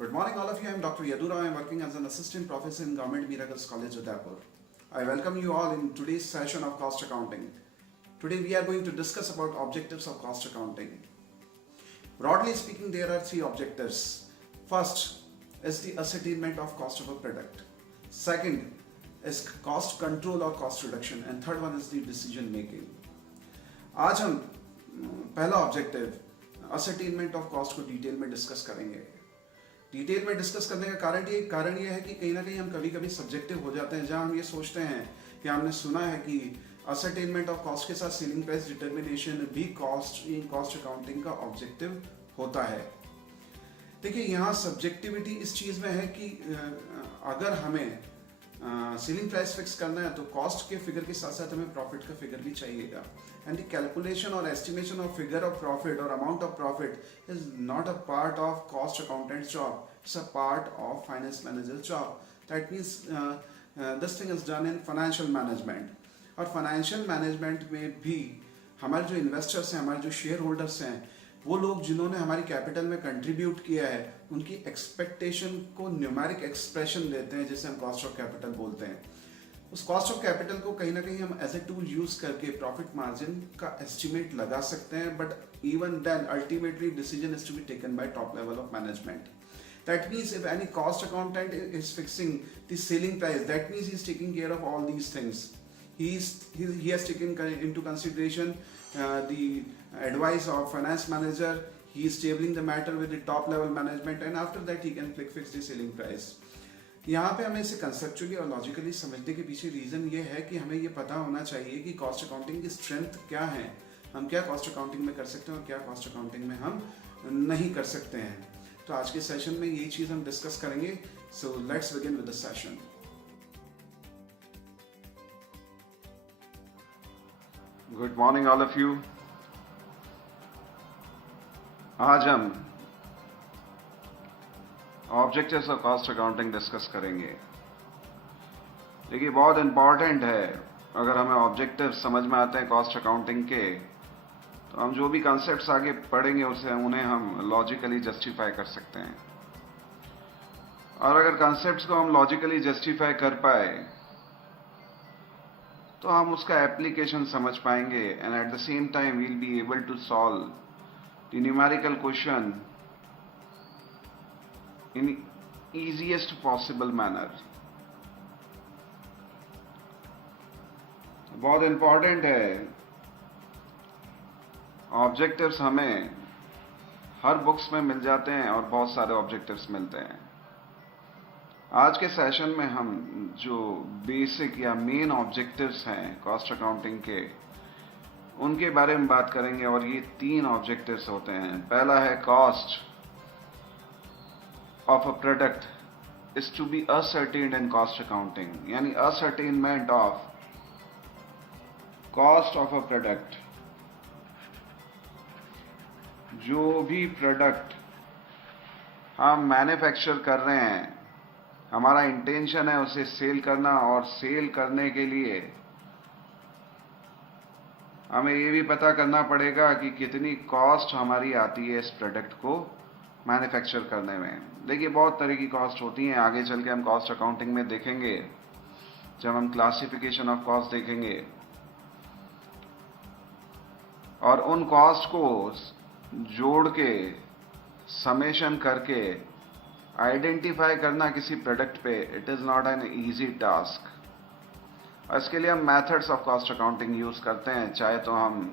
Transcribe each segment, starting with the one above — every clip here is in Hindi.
Good morning, all of you. I am Dr. Yadura. I am working as an assistant professor in Government Miracles College, Udaipur. I welcome you all in today's session of cost accounting. Today we are going to discuss about objectives of cost accounting. Broadly speaking, there are three objectives. First is the ascertainment of cost of a product. Second is cost control or cost reduction, and third one is the decision making. आज हम पहला ऑब्जेक्टिव असरटेनमेंट ऑफ कॉस्ट को डिटेल में डिस्कस करेंगे. डिटेल में डिस्कस करने का कारण ये है कि कहीं ना कहीं हम कभी कभी सब्जेक्टिव हो जाते हैं, जहां हम ये सोचते हैं कि हमने सुना है कि असरटेनमेंट ऑफ कॉस्ट के साथ सेलिंग प्राइस डिटर्मिनेशन भी कॉस्ट अकाउंटिंग का ऑब्जेक्टिव होता है. देखिए, यहाँ सब्जेक्टिविटी इस चीज़ में है कि अगर हमें सेलिंग प्राइस फिक्स करना है तो कॉस्ट के फिगर के साथ साथ हमें प्रॉफिट का फिगर भी चाहिएगा. एंड द कैलकुलेशन और estimation of figure of profit और amount of profit is not a part of cost accountant job, it's a part of finance manager job. That means this thing is done in financial management. और फाइनेंशियल मैनेजमेंट में भी हमारे जो इन्वेस्टर्स हैं, हमारे जो शेयर होल्डर्स हैं, वो लोग जिन्होंने हमारी कैपिटल में कंट्रीब्यूट किया है, उनकी एक्सपेक्टेशन को न्यूमेरिक एक्सप्रेशन देते हैं जिसे हम कॉस्ट ऑफ कैपिटल बोलते हैं. उस कॉस्ट ऑफ कैपिटल को कहीं ना कहीं हम एज ए टूल यूज करके प्रॉफिट मार्जिन का एस्टिमेट लगा सकते हैं. But even then ultimately decision is to be taken by top level of management. That means if any cost accountant is fixing the selling price, that means he is taking care of all these things. He has taken into consideration the advice of finance manager. He is tabling the matter with the top level management, and after that he can fix the selling price. यहाँ पे हमें इसे कंसेप्चुअली और लॉजिकली समझने के पीछे रीजन ये है कि हमें ये पता होना चाहिए कि कॉस्ट अकाउंटिंग की स्ट्रेंथ क्या है, हम क्या कॉस्ट अकाउंटिंग में कर सकते हैं और क्या कॉस्ट अकाउंटिंग में हम नहीं कर सकते हैं. तो आज के सेशन में यही चीज हम डिस्कस करेंगे. So let's begin with the session. Good morning all of you. आज हम objectives of cost accounting discuss करेंगे. देखिए, बहुत इंपॉर्टेंट है. अगर हमें ऑब्जेक्टिव समझ में आते हैं कॉस्ट अकाउंटिंग के, तो हम जो भी कॉन्सेप्ट्स आगे पढ़ेंगे उन्हें हम लॉजिकली जस्टिफाई कर सकते हैं. और अगर कॉन्सेप्ट्स को हम लॉजिकली जस्टिफाई कर पाए तो हम उसका एप्लीकेशन समझ पाएंगे, and at the same time will be able to solve the numerical question in easiest possible manner. बहुत इंपॉर्टेंट है. ऑब्जेक्टिव्स हमें हर बुक्स में मिल जाते हैं और बहुत सारे ऑब्जेक्टिव्स मिलते हैं. आज के सेशन में हम जो बेसिक या मेन ऑब्जेक्टिव्स हैं कॉस्ट अकाउंटिंग के, उनके बारे में बात करेंगे. और ये तीन ऑब्जेक्टिव्स होते हैं. पहला है cost of a product is to be ascertained in cost accounting, यानी ascertainment of cost of a product. जो भी प्रोडक्ट हम मैन्युफैक्चर कर रहे हैं, हमारा इंटेंशन है उसे सेल करना, और सेल करने के लिए हमें ये भी पता करना पड़ेगा कि कितनी कॉस्ट हमारी आती है इस प्रोडक्ट को मैन्युफैक्चर करने में. देखिए, बहुत तरह की कॉस्ट होती हैं. आगे चल के हम कॉस्ट अकाउंटिंग में देखेंगे, जब हम क्लासिफिकेशन ऑफ कॉस्ट देखेंगे. और उन कॉस्ट को जोड़ के समेशन करके आइडेंटिफाई करना किसी प्रोडक्ट पे, it is not an easy task. और इसके लिए हम methods of cost accounting use करते हैं. चाहे तो हम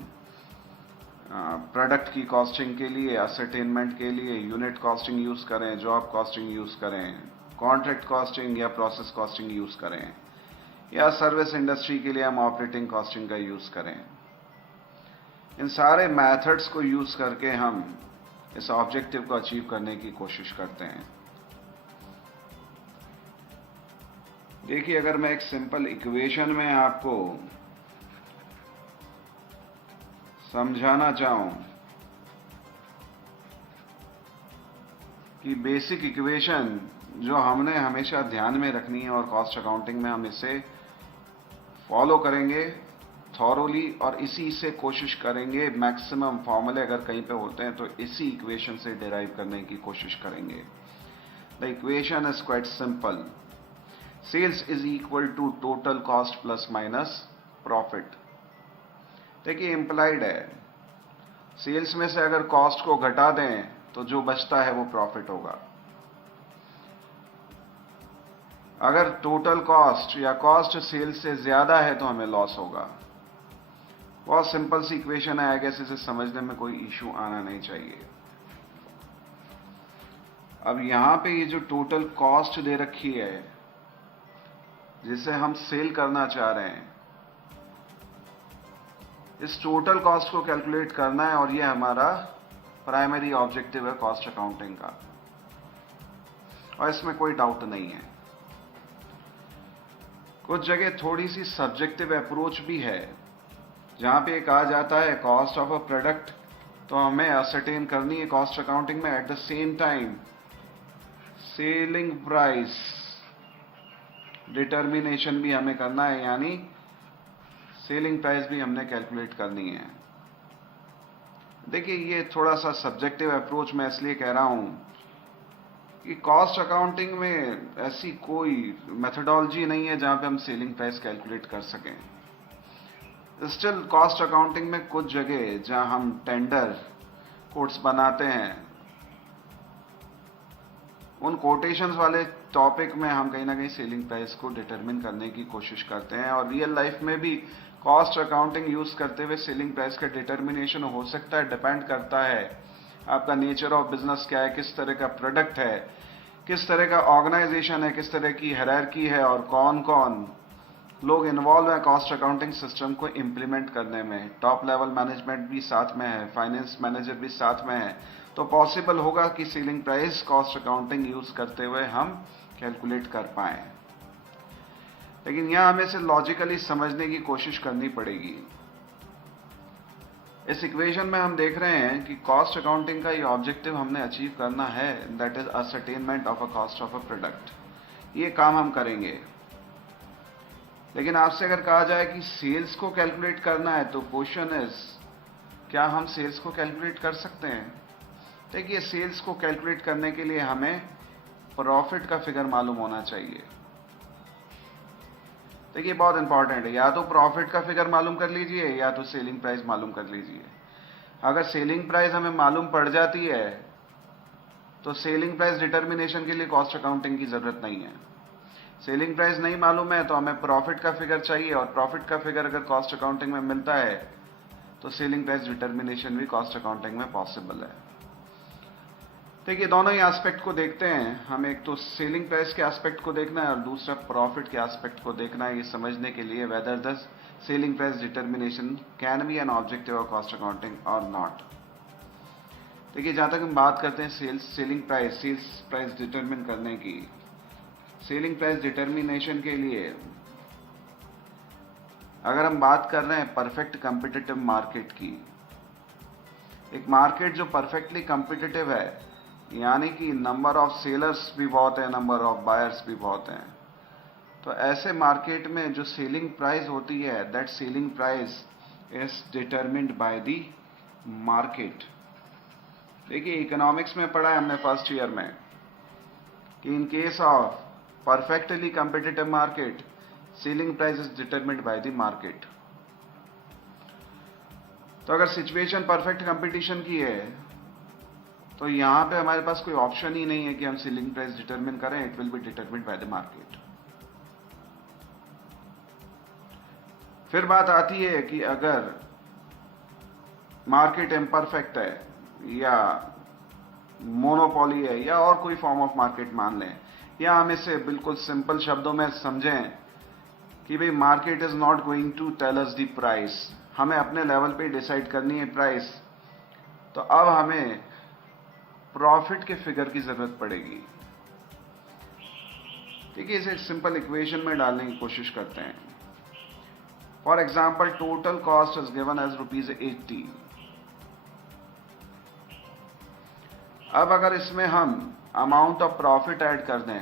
प्रोडक्ट की कॉस्टिंग के लिए, असरटेनमेंट के लिए यूनिट कॉस्टिंग यूज करें, जॉब कॉस्टिंग यूज करें, कॉन्ट्रैक्ट कॉस्टिंग या प्रोसेस कॉस्टिंग यूज करें, या सर्विस इंडस्ट्री के लिए हम ऑपरेटिंग कॉस्टिंग का यूज करें. इन सारे मेथड्स को यूज करके हम इस ऑब्जेक्टिव को अचीव करने की कोशिश करते हैं. देखिए, अगर मैं एक सिंपल इक्वेशन में आपको समझाना चाहूं कि बेसिक इक्वेशन जो हमने हमेशा ध्यान में रखनी है और कॉस्ट अकाउंटिंग में हम इसे फॉलो करेंगे थॉरोली, और इसी से कोशिश करेंगे मैक्सिमम फॉर्मूले अगर कहीं पे होते हैं तो इसी इक्वेशन से डिराइव करने की कोशिश करेंगे. The equation is quite simple. Sales is equal to total cost plus minus profit. देखिए implied है, सेल्स में से अगर कॉस्ट को घटा दें तो जो बचता है वो प्रॉफिट होगा. अगर टोटल कॉस्ट या कॉस्ट सेल्स से ज्यादा है तो हमें लॉस होगा. बहुत सिंपल सी इक्वेशन है, आई गेस इसे समझने में कोई इश्यू आना नहीं चाहिए. अब यहां पे ये जो टोटल कॉस्ट दे रखी है जिसे हम सेल करना चाह रहे हैं, इस टोटल कॉस्ट को कैलकुलेट करना है और ये हमारा प्राइमरी ऑब्जेक्टिव है कॉस्ट अकाउंटिंग का, और इसमें कोई डाउट नहीं है. कुछ जगह थोड़ी सी सब्जेक्टिव अप्रोच भी है जहां पे कहा जाता है कॉस्ट ऑफ अ प्रोडक्ट तो हमें असरटेन करनी है कॉस्ट अकाउंटिंग में. Eight the same time selling price determination भी हमें करना है, यानी सेलिंग प्राइस भी हमने कैलकुलेट करनी है. देखिए ये थोड़ा सा सब्जेक्टिव अप्रोच मैं इसलिए कह रहा हूं कि कॉस्ट अकाउंटिंग में ऐसी कोई मेथोडोलॉजी नहीं है जहां पे हम सेलिंग प्राइस कैलकुलेट कर सकें. स्टिल कॉस्ट अकाउंटिंग में कुछ जगह जहां हम टेंडर कोट्स बनाते हैं, उन कोटेशंस वाले टॉपिक में हम कहीं ना कहीं सेलिंग प्राइस को डिटरमिन करने की कोशिश करते हैं. और रियल लाइफ में भी कॉस्ट अकाउंटिंग यूज करते हुए सेलिंग प्राइस का डिटरमिनेशन हो सकता है. डिपेंड करता है आपका नेचर ऑफ बिजनेस क्या है, किस तरह का प्रोडक्ट है, किस तरह का ऑर्गेनाइजेशन है, किस तरह की हायरार्की है और कौन कौन लोग इन्वॉल्व हैं कॉस्ट अकाउंटिंग सिस्टम को इम्प्लीमेंट करने में. टॉप लेवल मैनेजमेंट भी साथ में है, फाइनेंस मैनेजर भी साथ में है, तो पॉसिबल होगा कि selling price cost accounting use करते हुए हम कैलकुलेट कर पाए. लेकिन यहां हमें इसे लॉजिकली समझने की कोशिश करनी पड़ेगी. इस इक्वेशन में हम देख रहे हैं कि कॉस्ट अकाउंटिंग का ये ऑब्जेक्टिव हमने अचीव करना है, that is ascertainment of a cost of a product. ये काम हम करेंगे. लेकिन आपसे अगर कहा जाए कि सेल्स को कैलकुलेट करना है तो क्वेश्चन इज, क्या हम सेल्स को कैलकुलेट कर सकते हैं? देखिए सेल्स को कैलकुलेट करने के लिए हमें प्रॉफिट का फिगर मालूम होना चाहिए. देखिए बहुत इंपॉर्टेंट है, या तो प्रॉफिट का फिगर मालूम कर लीजिए या तो सेलिंग प्राइस मालूम कर लीजिए. अगर सेलिंग प्राइस हमें मालूम पड़ जाती है तो सेलिंग प्राइस डिटर्मिनेशन के लिए कॉस्ट अकाउंटिंग की जरूरत नहीं है. सेलिंग प्राइस नहीं मालूम है तो हमें प्रॉफिट का फिगर चाहिए, और प्रॉफिट का फिगर अगर कॉस्ट अकाउंटिंग में मिलता है तो सेलिंग प्राइस डिटर्मिनेशन भी कॉस्ट अकाउंटिंग में पॉसिबल है. देखिए दोनों ही एस्पेक्ट को देखते हैं. हमें एक तो सेलिंग प्राइस के एस्पेक्ट को देखना है और दूसरा प्रॉफिट के एस्पेक्ट को देखना है, ये समझने के लिए whether the selling price determination can be an objective of cost accounting और नॉट. देखिए जहां तक हम बात करते हैं सेलिंग प्राइस डिटर्मिन करने की, सेलिंग प्राइस डिटर्मिनेशन के लिए अगर हम बात कर रहे हैं परफेक्ट कॉम्पिटिटिव मार्केट की, एक मार्केट जो परफेक्टली कॉम्पिटिटिव है, यानी कि नंबर ऑफ सेलर्स भी बहुत है, नंबर ऑफ बायर्स भी बहुत हैं, तो ऐसे मार्केट में जो सेलिंग प्राइस होती है, that selling price is determined by the market. देखिए इकोनॉमिक्स में पढ़ा है हमने फर्स्ट ईयर में कि in case of perfectly competitive market, selling price is determined by the market. तो अगर सिचुएशन परफेक्ट कंपटीशन की है तो यहां पे हमारे पास कोई ऑप्शन ही नहीं है कि हम सेलिंग प्राइस डिटरमिन करें. It will be determined by the market. फिर बात आती है कि अगर मार्केट इम्परफेक्ट है या मोनोपोली है या और कोई फॉर्म ऑफ मार्केट मान लें, या हम इसे बिल्कुल सिंपल शब्दों में समझें कि भाई market is not going to tell us the price, हमें अपने लेवल पे डिसाइड करनी है प्राइस, तो अब हमें प्रॉफिट के फिगर की जरूरत पड़ेगी. देखिए इसे एक सिंपल इक्वेशन में डालने की कोशिश करते हैं. For example total cost is given as ₹80. अब अगर इसमें हम अमाउंट ऑफ प्रॉफिट ऐड कर दें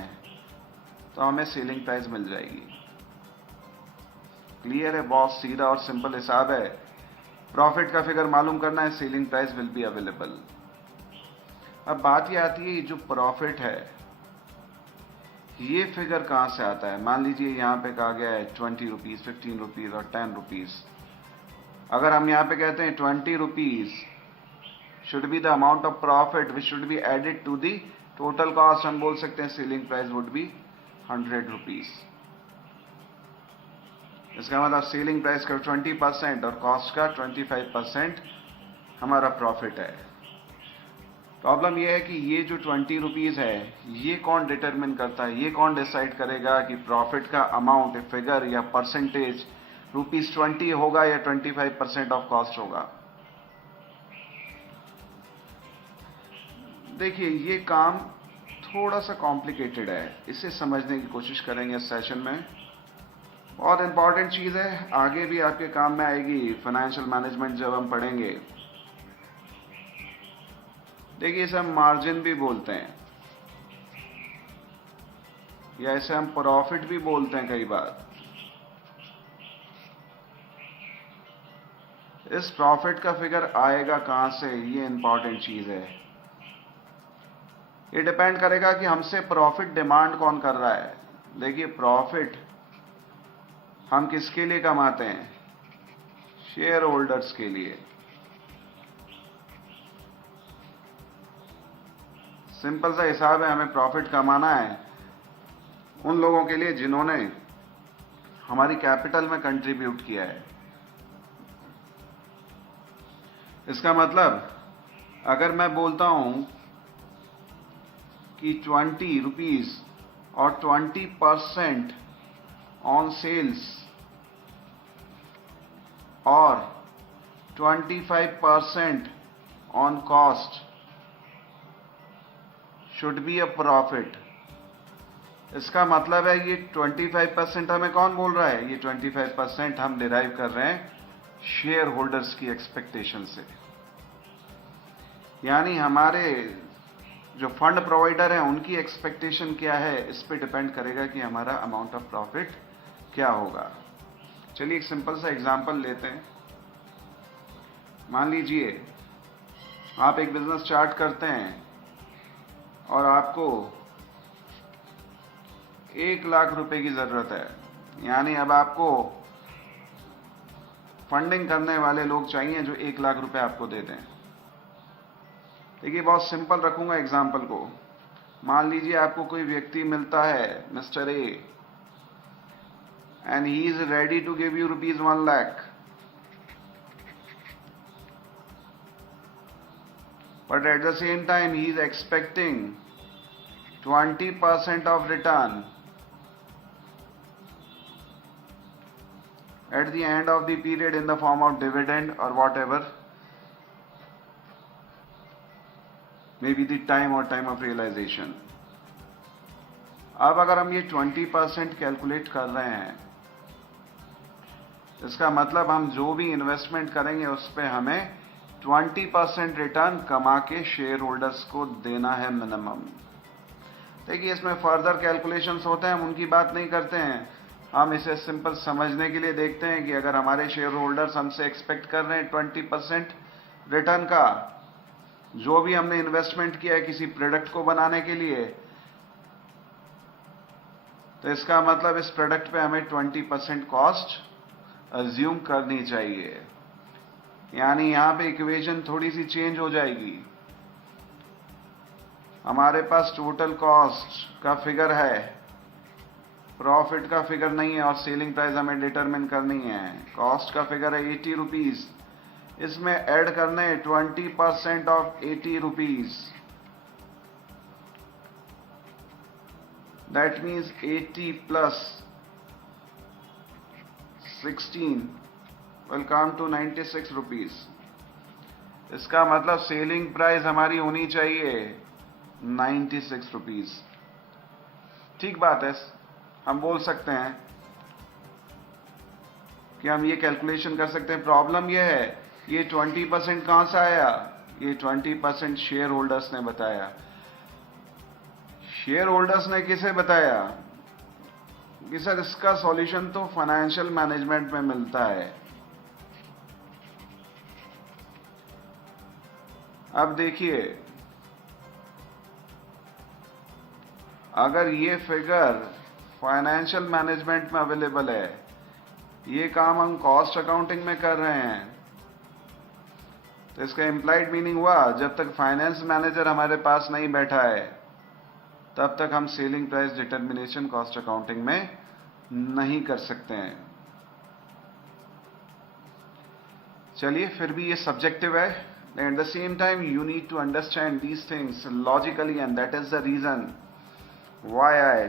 तो हमें सेलिंग प्राइस मिल जाएगी. क्लियर है, बहुत सीधा और सिंपल हिसाब है. प्रॉफिट का फिगर मालूम करना है, selling price will be available. अब बात ये आती है, जो प्रॉफिट है ये फिगर कहाँ से आता है? मान लीजिए यहाँ पे कहा गया है 20 रुपीज़, 15 रुपीज़ और 10 रुपीज़। अगर हम यहाँ पे कहते हैं 20 rupees should be the amount of profit which should be added to the total cost, हम बोल सकते हैं selling price would be 100 rupees. इसका मतलब सेलिंग प्राइस का 20% और कॉस्ट का 25% हमारा प्रॉफिट है। प्रॉब्लम यह है कि ये जो 20 रुपीज़ है, ये कौन डिटरमिन करता है? ये कौन डिसाइड करेगा कि प्रॉफिट का अमाउंट, फिगर या परसेंटेज ₹20 होगा या 25% ऑफ कॉस्ट होगा? देखिए, ये काम थोड़ा सा कॉम्प्लिकेटेड है, इसे समझने की कोशिश करेंगे इस सेशन में। बहुत इंपॉर्टेंट चीज़ है, आगे भी आपके काम में आएगी फाइनेंशियल मैनेजमेंट जब हम पढ़ेंगे। देखिए, इसे हम मार्जिन भी बोलते हैं या इसे हम प्रॉफिट भी बोलते हैं कई बार। इस प्रॉफिट का फिगर आएगा कहां से, ये इंपॉर्टेंट चीज है। ये डिपेंड करेगा कि हमसे प्रॉफिट डिमांड कौन कर रहा है। देखिए, प्रॉफिट हम किसके लिए कमाते हैं? शेयर होल्डर्स के लिए। सिंपल सा हिसाब है, हमें प्रॉफिट कमाना है उन लोगों के लिए जिन्होंने हमारी कैपिटल में कंट्रीब्यूट किया है। इसका मतलब अगर मैं बोलता हूं कि 20 रुपीज और 20% ऑन सेल्स और 25% on cost should be a profit, इसका मतलब है ये 25% हमें कौन बोल रहा है? ये 25% हम डिराइव कर रहे हैं शेयर होल्डर्स की एक्सपेक्टेशन से। यानी हमारे जो फंड प्रोवाइडर हैं उनकी एक्सपेक्टेशन क्या है, इस पे डिपेंड करेगा कि हमारा अमाउंट ऑफ प्रॉफिट क्या होगा। चलिए एक सिंपल सा एग्जांपल लेते हैं। मान लीजिए आप एक बिजनेस स्टार्ट करते हैं और आपको 1 लाख रुपए की जरूरत है। यानी अब आपको फंडिंग करने वाले लोग चाहिए जो 1 लाख रुपए आपको दे दें। देखिए, बहुत सिंपल रखूंगा एग्जांपल को। मान लीजिए आपको कोई व्यक्ति मिलता है, mister A, and he is ready to give you ₹1 lakh, but at the same time he is expecting 20% of return at the end of the period in the form of dividend or whatever may be the time or time of realization. अब अगर हम ये 20% कैलकुलेट कर रहे हैं, इसका मतलब हम जो भी इन्वेस्टमेंट करेंगे उस पे हमें 20% रिटर्न कमा के शेयर होल्डर्स को देना है मिनिमम। देखिए, इसमें फर्दर कैलकुलेशंस होते हैं, हम उनकी बात नहीं करते हैं। हम इसे सिंपल समझने के लिए देखते हैं कि अगर हमारे शेयर होल्डर्स हमसे एक्सपेक्ट कर रहे हैं 20% रिटर्न का, जो भी हमने इन्वेस्टमेंट किया है किसी प्रोडक्ट को बनाने के लिए, तो इसका मतलब इस प्रोडक्ट पे हमें 20% कॉस्ट अज्यूम करनी चाहिए। यानी यहां पे इक्वेशन थोड़ी सी चेंज हो जाएगी। हमारे पास टोटल कॉस्ट का फिगर है, प्रॉफिट का फिगर नहीं है, और सेलिंग प्राइस हमें डिटरमिन करनी है। कॉस्ट का फिगर है 80 रुपीज, इसमें ऐड करने 20% of 80 rupees, that means 80 plus 16 will come to 96 rupees. इसका मतलब सेलिंग प्राइस हमारी होनी चाहिए 96 रुपीज। ठीक बात है, हम बोल सकते हैं कि हम ये कैलकुलेशन कर सकते हैं। प्रॉब्लम ये है, ये 20% कहां से आया? ये 20% शेयर होल्डर्स ने बताया। शेयर होल्डर्स ने किसे बताया कि सर इसका सॉल्यूशन तो फाइनेंशियल मैनेजमेंट में मिलता है। अब देखिए, अगर ये फिगर फाइनेंशियल मैनेजमेंट में अवेलेबल है, ये काम हम कॉस्ट अकाउंटिंग में कर रहे हैं, तो इसका इम्प्लाइड मीनिंग हुआ जब तक फाइनेंस मैनेजर हमारे पास नहीं बैठा है तब तक हम selling price determination cost accounting में नहीं कर सकते हैं। चलिए, फिर भी ये सब्जेक्टिव है, at the same time you need to understand these things logically, and that is the reason why I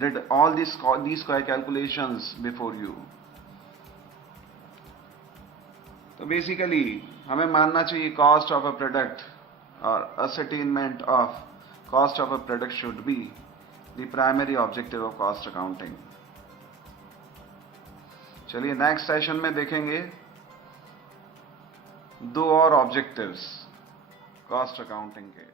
did all these calculations before you. तो बेसिकली हमें मानना चाहिए कॉस्ट ऑफ अ प्रोडक्ट और ascertainment of cost of a product should be the primary objective of cost accounting. चलिए, नेक्स्ट सेशन में देखेंगे दो और ऑब्जेक्टिव्स कॉस्ट अकाउंटिंग के।